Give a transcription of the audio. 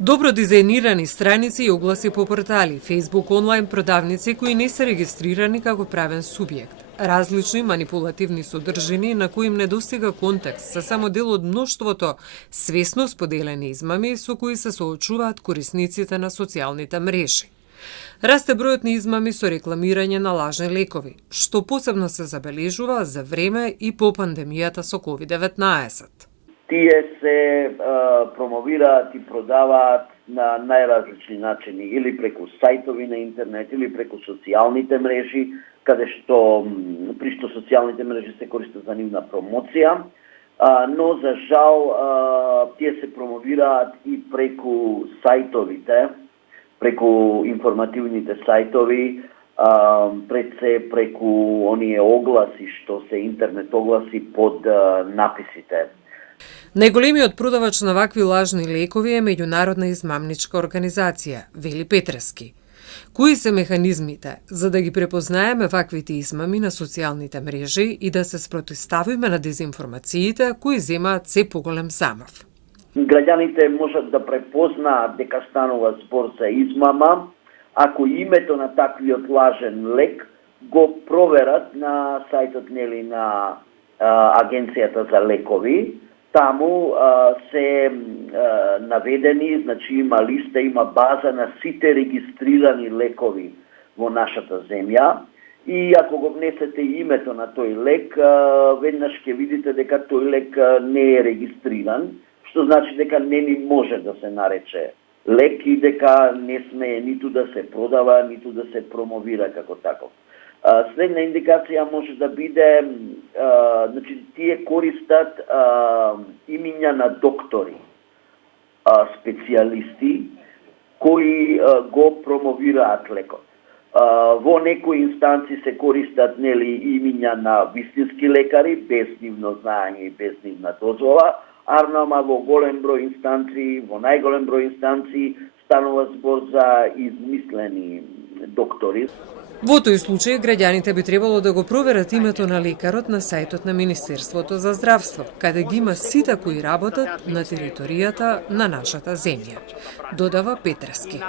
Добро дизајнирани страници и огласи по портали, Facebook онлайн продавници кои не се регистрирани како правен субјект. Различни манипулативни содржини на кои им недостига контекст се само дел од мноштвото свесно споделени измами со кои се соочуваат корисниците на социјалните мрежи. Расте бројот на измами со рекламирање на лажни лекови, што посебно се забележува за време и по пандемијата со COVID-19. Тие се промовираат и продаваат на најразлични начини, или преку сајтови на интернет, или преку социјалните мрежи, каде што при што социјалните мрежи се користат за нивна промоција, но за жал тие се промовираат и преку сајтовите, преку информативните сајтови, пред се преку оние огласи што се интернет огласи под написите. Најголемиот продавач на вакви лажни лекови е меѓународна измамничка организација, вели Петрески. Кои се механизмите за да ги препознаеме ваквите измами на социјалните мрежи и да се спротивставиме на дезинформациите кои земаат се поголем замав? Граѓаните можат да препознаат дека станува збор за измама, ако името на таквиот лажен лек го проверат на сајтот на Агенцијата за лекови. Таму се наведени, значи има листа, има база на сите регистрирани лекови во нашата земја. И ако го внесете името на тој лек, веднаш ќе видите дека тој лек не е регистриран, што значи дека не ни може да се нарече лек и дека не смее ниту да се продава, ниту да се промовира како таков. Следна индикација може да биде, значи, тие користат имиња на доктори, специјалисти, кои го промовираат лекот. Во некои инстанци се користат имиња на вистински лекари, без нивно знаење и без нивна дозвола, ама во голем број инстанции, во најголем број инстанции, станува збор за измислени доктори. Во тој случај, граѓаните би требало да го проверат името на лекарот на сајтот на Министерството за здравство, каде ги има сите кои работат на територијата на нашата земја, додава Петрески.